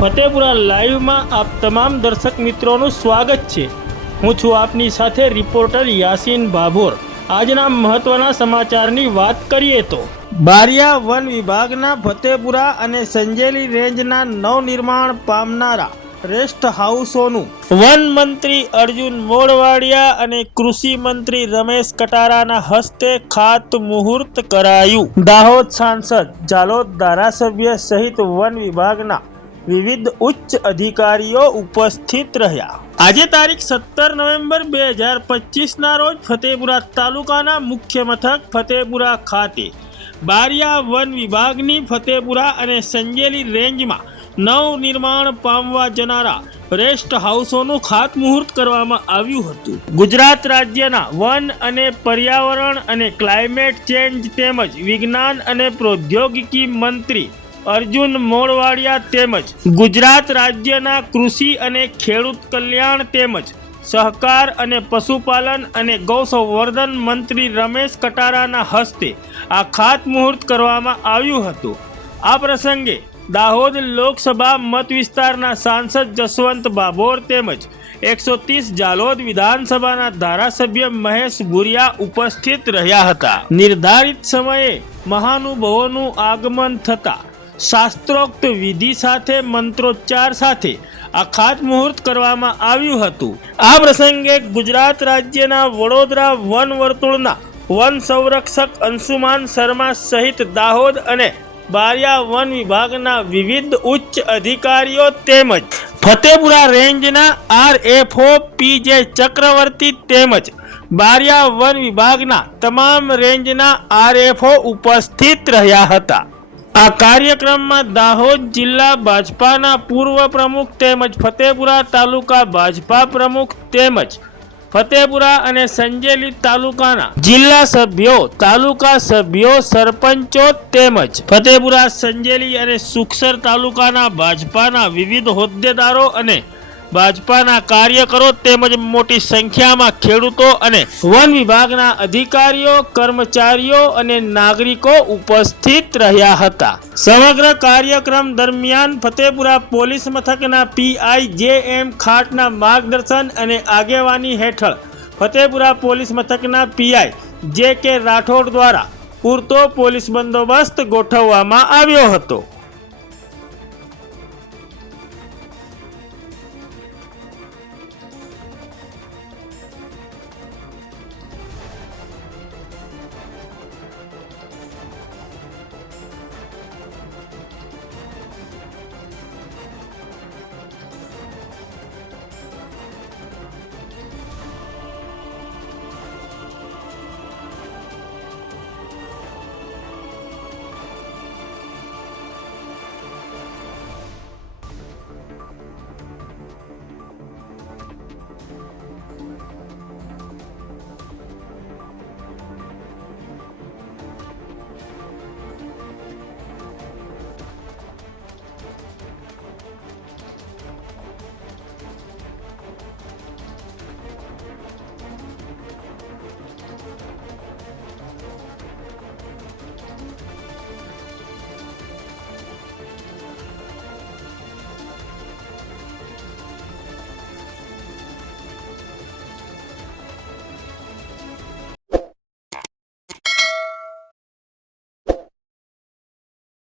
ફતેપુરા લાઈવમાં આપ તમામ દર્શક મિત્રોનું સ્વાગત છે. હું છું આપની સાથે રિપોર્ટર યાસીન ભાભોર આજના મહત્વના સમાચારની વાત કરીએ તો, બારિયા વન વિભાગના ફતેપુરા અને સંજેલી રેન્જના નવનિર્માણ પામનારા રેસ્ટ હાઉસોનું વન મંત્રી અર્જુન મોડવાડિયા અને કૃષિ મંત્રી રમેશ કટારાના હસ્તે ખાત મુહૂર્ત કરાયું. દાહોદ સાંસદ જાલોદ ધારાસભ્ય સહિત વન વિભાગના વિવિધ ઉચ્ચ અધિકારીઓ ઉપસ્થિત રહ્યા. આજે તારીખ સત્તર નવેમ્બર બે હજાર પચીસના રોજ ફતેપુરા તાલુકાના મુખ્ય મથક ફતેપુરા ખાતે બારિયા વન વિભાગની ફતેપુરા અને સંજેલી રેન્જમાં નવ નિર્માણ પામવા જનારા રેસ્ટ હાઉસોનું ખાતમુહૂર્ત કરવામાં આવ્યું હતું. ગુજરાત રાજ્યના વન અને પર્યાવરણ અને ક્લાઇમેટ ચેન્જ તેમજ વિજ્ઞાન અને પ્રૌદ્યોગિકી મંત્રી અર્જુન મોડવાડિયા તેમજ ગુજરાત રાજ્યના કૃષિ અને ખેડૂત કલ્યાણ તેમજ સહકાર અને પશુપાલન અને ગૌસંવર્ધન મંત્રી રમેશ કટારાના હસ્તે આ ખાતમુહૂર્ત કરવામાં આવ્યું હતું. આ પ્રસંગે દાહોદ લોકસભા મત વિસ્તારના સાંસદ જસવંત બાભોર તેમજ એકસો ત્રીસ જાલોદ વિધાનસભાના ધારાસભ્ય મહેશ ભુરિયા ઉપસ્થિત રહ્યા હતા. નિર્ધારિત સમયે મહાનુભાવોનું આગમન થતા શાસ્ત્રોક્ત વિધિ સાથે, મંત્રોચ્ચાર સાથે આ ખાતમુહૂર્ત કરવામાં આવ્યું હતું. આ પ્રસંગે ગુજરાત રાજ્યના વડોદરા વન વર્તુળના વન સંરક્ષક અંશુમાન શર્મા સહિત દાહોદ અને બારિયા વન વિભાગના વિવિધ ઉચ્ચ અધિકારીઓ તેમજ ફતેપુરા રેન્જના આર પી જે ચક્રવર્તી તેમજ બારિયા વન વિભાગના તમામ રેન્જના આરએફઓ ઉપસ્થિત રહ્યા હતા. આ કાર્યક્રમમાં દાહોદ જિલ્લા ભાજપાના પૂર્વ પ્રમુખ તેમજ ફતેપુરા તાલુકા ભાજપા પ્રમુખ તેમજ ફતેપુરા અને સંજેલી તાલુકાના જિલ્લા સભ્યો, તાલુકા સભ્યો, સરપંચો તેમજ ફતેપુરા, સંજેલી અને સુખસર તાલુકાના ભાજપાના વિવિધ હોદ્દેદારો અને ભાજપાના કાર્યકરો તેમજ મોટી સંખ્યામાં ખેડૂતો અને વન વિભાગના અધિકારીઓ, કર્મચારીઓ અને નાગરિકો ઉપસ્થિત રહ્યા હતા. સમગ્ર કાર્યક્રમ દરમિયાન ફતેપુરા પોલીસ મથકના પીઆઈ જે એમ ખાટના માર્ગદર્શન અને આગેવાની હેઠળ ફતેપુરા પોલીસ મથકના પીઆઈ જે કે રાઠોડ દ્વારા પૂરતો પોલીસ બંદોબસ્ત ગોઠવવામાં આવ્યો હતો.